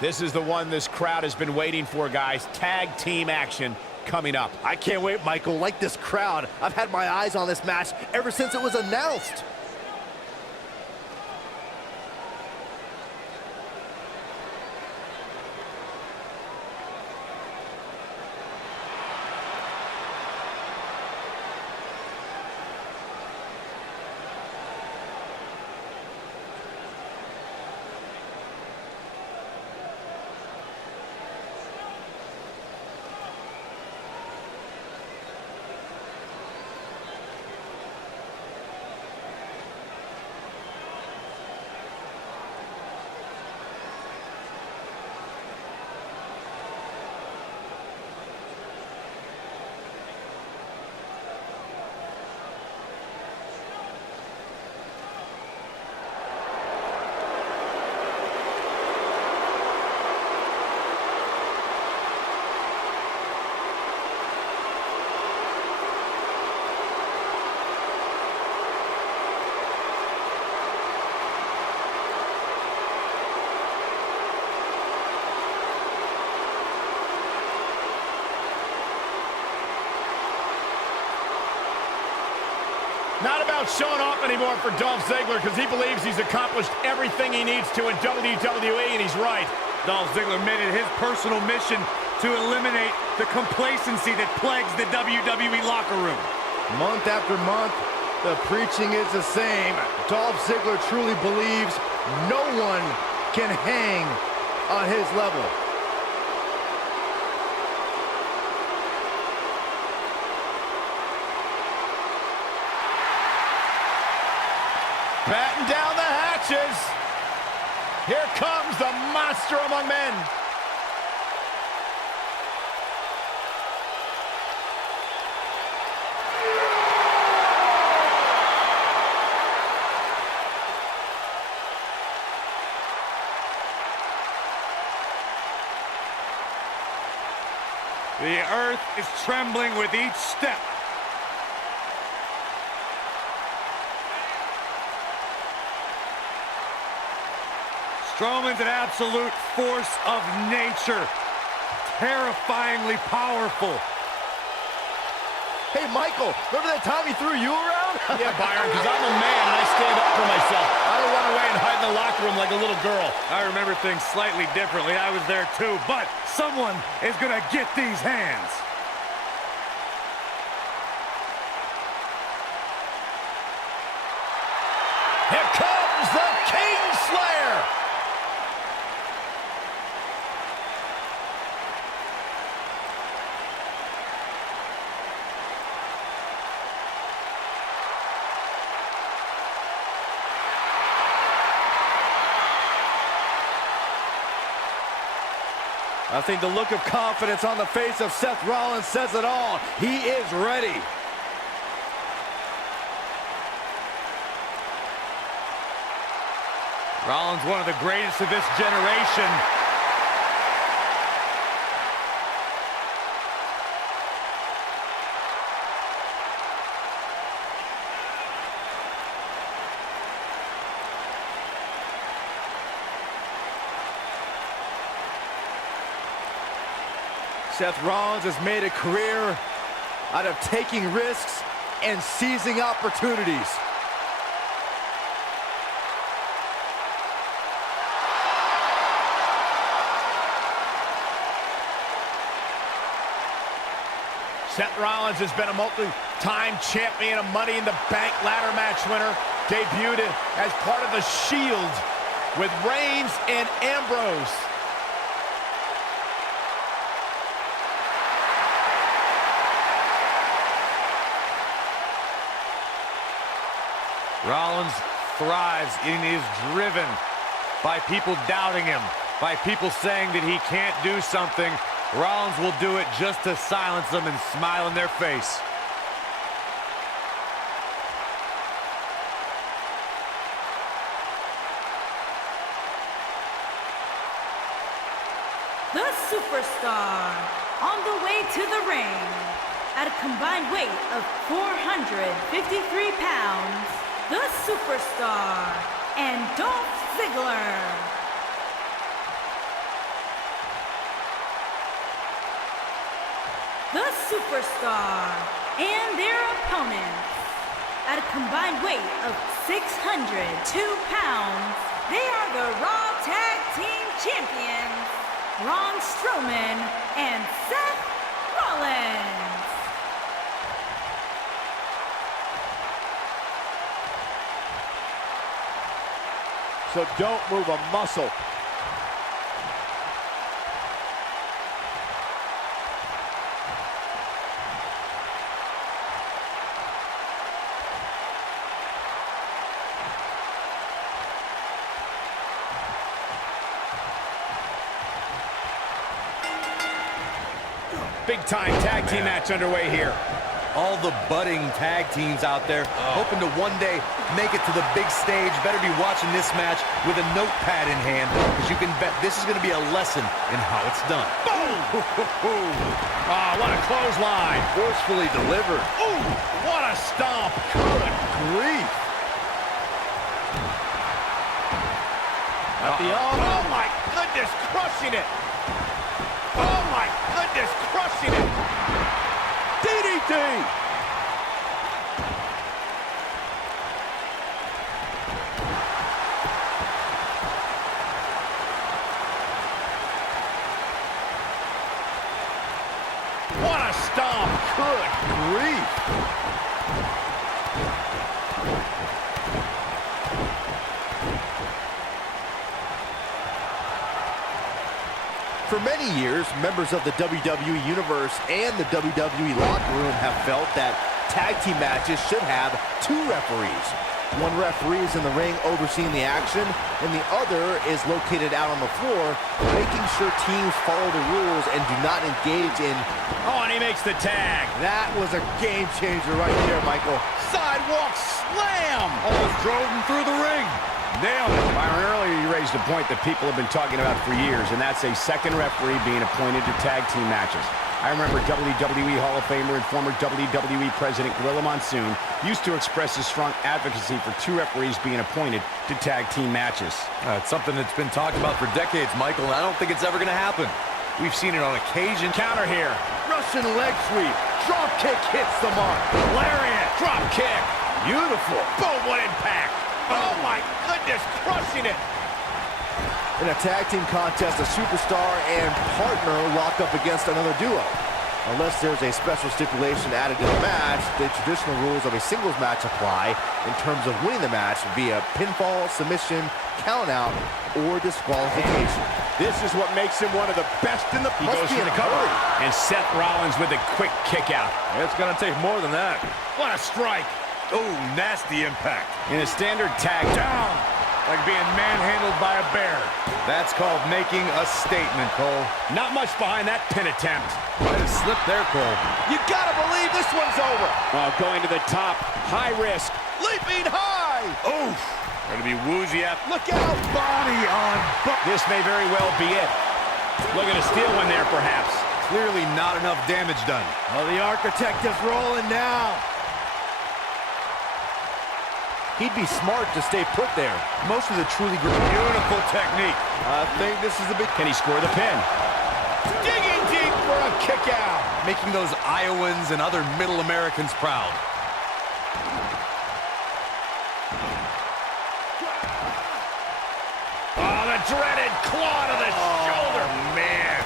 This is the one this crowd has been waiting for, guys. Tag team action coming up. I can't wait, Michael. Like this crowd, I've had my eyes on this match ever since it was announced. Not about showing off anymore for Dolph Ziggler because he believes he's accomplished everything he needs to in WWE, and he's right. Dolph Ziggler made it his personal mission to eliminate the complacency that plagues the WWE locker room. Month after month, the preaching is the same. Dolph Ziggler truly believes no one can hang on his level. Batten down the hatches. Here comes the monster among men. The earth is trembling with each step. Strowman's an absolute force of nature. Terrifyingly powerful. Hey, Michael, remember that time he threw you around? Yeah, Byron, because I'm a man and I stand up for myself. I don't run away and hide in the locker room like a little girl. I remember things slightly differently. I was there too, but someone is gonna get these hands. Here comes the Kingslayer. I think the look of confidence on the face of Seth Rollins says it all. He is ready. Rollins, one of the greatest of this generation. Seth Rollins has made a career out of taking risks and seizing opportunities. Seth Rollins has been a multi-time champion, a Money in the Bank ladder match winner, debuted as part of the Shield with Reigns and Ambrose. Rollins thrives and is driven by people doubting him, by people saying that he can't do something. Rollins will do it just to silence them and smile in their face. The superstar on the way to the ring at a combined weight of 453 pounds. The superstar and Dolph Ziggler. the Superstar, and their opponents. At a combined weight of 602 pounds, they are the Raw Tag Team Champions, Braun Strowman and Seth Rollins. So don't move a muscle. Big-time tag team match underway here. All the budding tag teams out there hoping to one day make it to the big stage. Better be watching this match with a notepad in hand, because you can bet this is going to be a lesson in how it's done. Boom! Oh, what a clothesline. Forcefully delivered. Ooh, what a stomp. Good grief. At the elbow. Oh, my goodness, crushing it. Oh, my goodness, crushing it. DDT. What a stomp. Good grief. For many years, members of the WWE Universe and the WWE locker room have felt that tag team matches should have two referees. One referee is in the ring overseeing the action, and the other is located out on the floor, making sure teams follow the rules and do not engage in... Oh, and he makes the tag. That was a game changer right there, Michael. Sidewalk slam. Almost drove him through the ring. Nailed it. Byron, earlier you raised a point that people have been talking about for years, and that's a second referee being appointed to tag team matches. I remember WWE Hall of Famer and former WWE President Gorilla Monsoon used to express his strong advocacy for two referees being appointed to tag team matches. It's something that's been talked about for decades, Michael, and I don't think it's ever going to happen. We've seen it on occasion. Counter here. Russian leg sweep. Drop kick hits the mark. Lariat. Drop kick. Beautiful. Boom, what impact. Oh, my goodness, crushing it. In a tag team contest, a superstar and partner lock up against another duo. Unless there's a special stipulation added to the match, the traditional rules of a singles match apply in terms of winning the match via pinfall, submission, countout, or disqualification. This is what makes him one of the best in the... He goes for the cover. And Seth Rollins with a quick kick out. It's going to take more than that. What a strike. Oh, nasty impact. In a standard tag down. Like being manhandled by a bear. That's called making a statement, Cole. Not much behind that pin attempt. Might have slipped there, Cole. You gotta believe this one's over. Going to the top. High risk. Leaping high. Oof. Gonna be woozy after. Look out. Body on. This may very well be it. Looking to steal one there, perhaps. Clearly not enough damage done. Well, the architect is rolling now. He'd be smart to stay put there. Most of the truly great. Beautiful technique. I think this is a big... Can he score the pin? Digging deep for a kick out. Making those Iowans and other middle Americans proud. Oh, the dreaded claw to the shoulder. Man.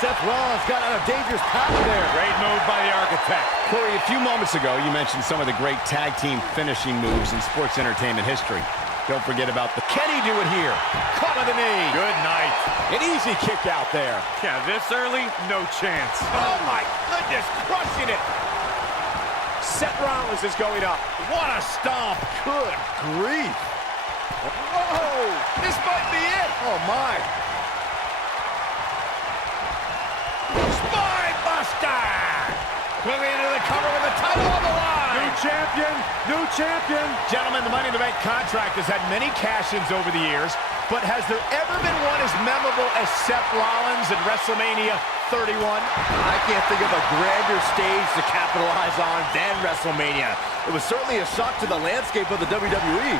Seth Rollins got on a dangerous path there. Great move by the architect. Corey, a few moments ago, you mentioned some of the great tag team finishing moves in sports entertainment history. Don't forget about the... Can he do it here? Caught on the knee. Good night. An easy kick out there. Yeah, this early, no chance. Oh, my goodness, crushing it. Seth Rollins is going up. What a stomp. Good grief. Whoa, this might be it. Oh, my. Spine buster. Quickly into the cover with the title on the line. New champion, new champion. Gentlemen, the Money in the Bank contract has had many cash-ins over the years, but has there ever been one as memorable as Seth Rollins at WrestleMania 31? I can't think of a grander stage to capitalize on than WrestleMania. It was certainly a shock to the landscape of the WWE.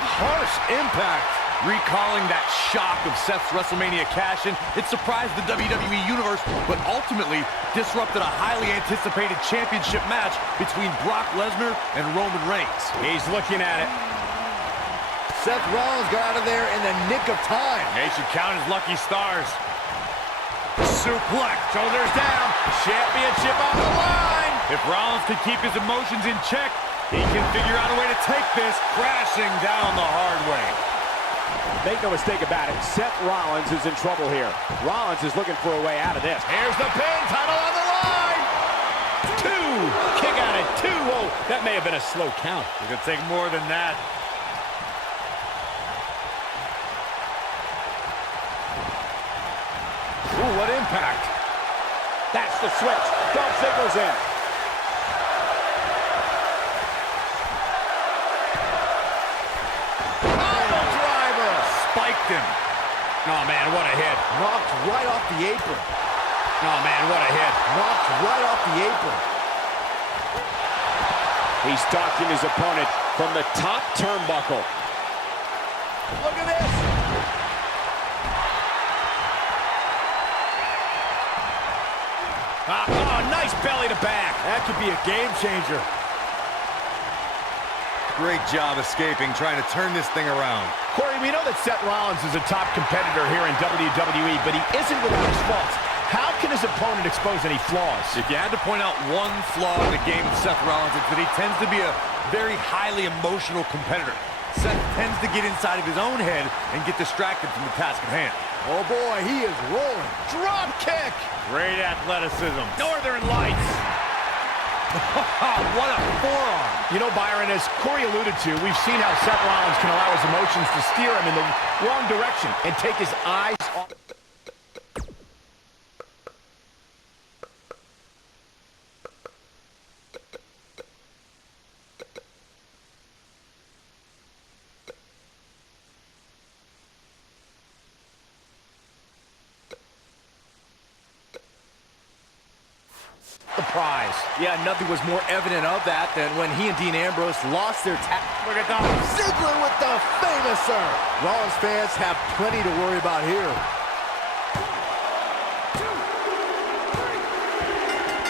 Harsh impact. Recalling that shock of Seth's WrestleMania cash-in, it surprised the WWE Universe, but ultimately disrupted a highly anticipated championship match between Brock Lesnar and Roman Reigns. He's looking at it. Seth Rollins got out of there in the nick of time. He should count his lucky stars. Suplex. Shoulders down. Championship on the line. If Rollins can keep his emotions in check, he can figure out a way to take this crashing down the hard way. Make no mistake about it, Seth Rollins is in trouble here. Rollins is looking for a way out of this. Here's the pin, title on the line. 2, kick out at 2. Whoa, that may have been a slow count. It could take more than that. Ooh, what impact. That's the switch. Dolph Ziggler's in. Spiked him. Oh, man, what a hit. Knocked right off the apron. Oh, man, what a hit. Knocked right off the apron. He's stalking his opponent from the top turnbuckle. Look at this. Oh, nice belly to back. That could be a game changer. Great job escaping, trying to turn this thing around. Corey, we know that Seth Rollins is a top competitor here in WWE, but he isn't without his faults. How can his opponent expose any flaws? If you had to point out one flaw in the game of Seth Rollins, it's that he tends to be a very highly emotional competitor. Seth tends to get inside of his own head and get distracted from the task at hand. Oh boy, he is rolling. Drop kick. Great athleticism. Northern Lights. What a forearm. You know, Byron, as Corey alluded to, we've seen how Seth Rollins can allow his emotions to steer him in the wrong direction and take his eyes off. The prize. Yeah, nothing was more evident of that than when he and Dean Ambrose lost their tag. Look at that. Ziggler with the famouser. Rollins fans have plenty to worry about here.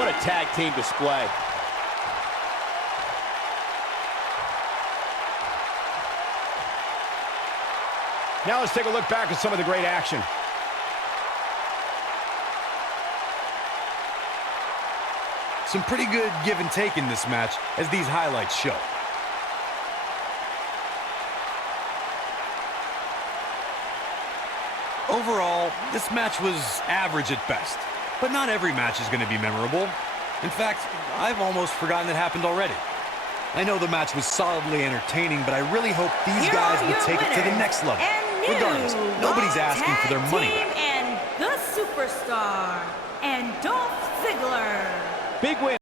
What a tag team display. Now let's take a look back at some of the great action. Some pretty good give and take in this match, as these highlights show. Overall, this match was average at best, but not every match is going to be memorable. In fact, I've almost forgotten it happened already. I know the match was solidly entertaining, but I really hope these guys will take it to the next level. Regardless, nobody's asking for their money back. And the superstar, and Dolph Ziggler. Big win.